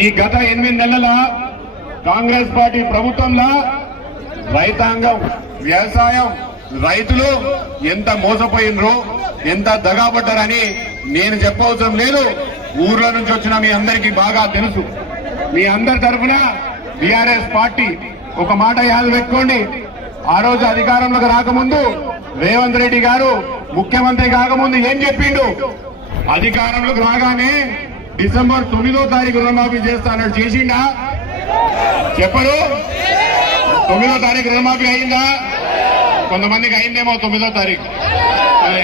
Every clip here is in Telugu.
ఈ గత 8 నెలల కాంగ్రెస్ పార్టీ ప్రభుత్వంలో రైతాంగం, వ్యవసాయం, రైతులు ఎంత మోసపోయినరో, ఎంత దగాపడ్డారని నేను చెప్పవసరం లేదు. ఊర్ల నుంచి వచ్చిన మీ అందరికీ బాగా తెలుసు. మీ అందరి తరఫున బీఆర్ఎస్ పార్టీ ఒక మాట యాద పెట్టుకోండి. ఆ రోజు అధికారంలోకి రాకముందు రేవంత్ రెడ్డి గారు ముఖ్యమంత్రి కాకముందు ఏం చెప్పిండు? అధికారంలోకి రాగానే డిసెంబర్ 9వ తారీఖు రుణమాఫీ చేస్తానని చేసిండా? చెప్పరు. 9వ తారీఖు రుణమాఫీ అయిందా? కొంతమందికి అయిందేమో 9వ తారీఖు.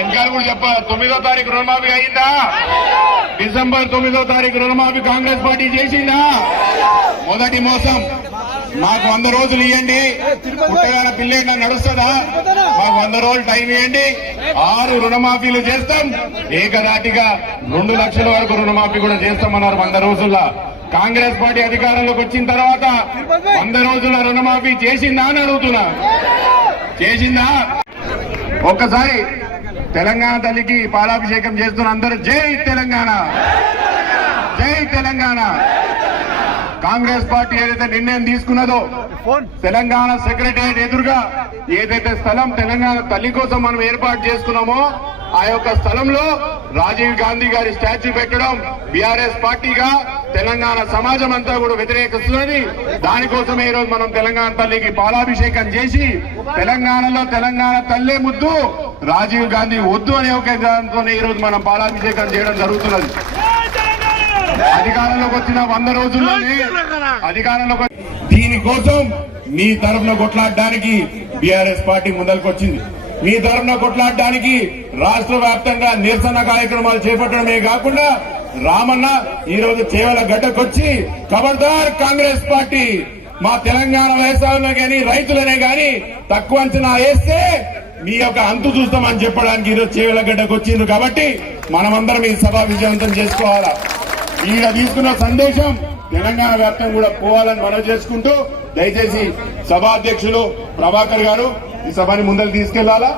ఇంకా కూడా చెప్ప 9వ తారీఖు రుణమాఫీ అయిందా? డిసెంబర్ 9వ తారీఖు రుణమాఫీ కాంగ్రెస్ పార్టీ చేసిందా? మొదటి మోసం. మాకు 100 రోజులు ఇవ్వండి, పుట్టగాన పిల్లేట నడుస్తుందా? మాకు 100 రోజులు టైం ఇవ్వండి, 6 రుణమాఫీలు చేస్తాం. ఏకరాటిగా 2 లక్షల వరకు రుణమాఫీ కూడా చేస్తామన్నారు 100 రోజుల్లో. కాంగ్రెస్ పార్టీ అధికారంలోకి వచ్చిన తర్వాత 100 రోజుల రుణమాఫీ చేసిందా అని అడుగుతున్నా. చేసిందా? ఒక్కసారి తెలంగాణ తల్లికి పాలాభిషేకం చేస్తున్న అందరూ జై తెలంగాణ, జై తెలంగాణ. కాంగ్రెస్ పార్టీ ఏదైతే నిర్ణయం తీసుకున్నదో, తెలంగాణ సెక్రటరియట్ ఎదురుగా ఏదైతే స్థలం తెలంగాణ తల్లి కోసం మనం ఏర్పాటు చేసుకున్నామో ఆ యొక్క స్థలంలో రాజీవ్ గాంధీ గారి స్టాచ్యూ పెట్టడం బీఆర్ఎస్ పార్టీగా తెలంగాణ సమాజం అంతా కూడా వ్యతిరేకిస్తున్నది. దానికోసమే ఈ రోజు మనం తెలంగాణ తల్లికి పాలాభిషేకం చేసి తెలంగాణలో తెలంగాణ తల్లే ముద్దు, రాజీవ్ గాంధీ వద్దు అనే ఒక దాంతోనే ఈ రోజు మనం పాలాభిషేకం చేయడం జరుగుతున్నది. అధికారంలోకి వచ్చిన 100 రోజుల్లోనే అధికారంలోకి దీనికోసం మీ తరఫున కొట్లాడడానికి బీఆర్ఎస్ పార్టీ ముందరకు వచ్చింది. మీ తరఫున కొట్లాడడానికి రాష్ట్ర వ్యాప్తంగా నిరసన కార్యక్రమాలు చేపట్టడమే కాకుండా రామన్న ఈ రోజు చేవల గడ్డకొచ్చి ఖబర్దార్ కాంగ్రెస్ పార్టీ మా తెలంగాణ వ్యవసాయంలో గాని రైతులనే గాని తక్కువ అంచనా వేస్తే మీ యొక్క అంతు చూస్తామని చెప్పడానికి ఈరోజు చేవల గడ్డకు వచ్చింది. కాబట్టి మనమందరం ఈ సభ విజయవంతం చేసుకోవాలా. ఈయన తీసుకున్న సందేశం తెలంగాణ వ్యాప్తం కూడా పోవాలని మనవి చేసుకుంటూ దయచేసి సభాధ్యక్షులు ప్రభాకర్ గారు ఈ సభని ముందరు తీసుకెళ్లాలా.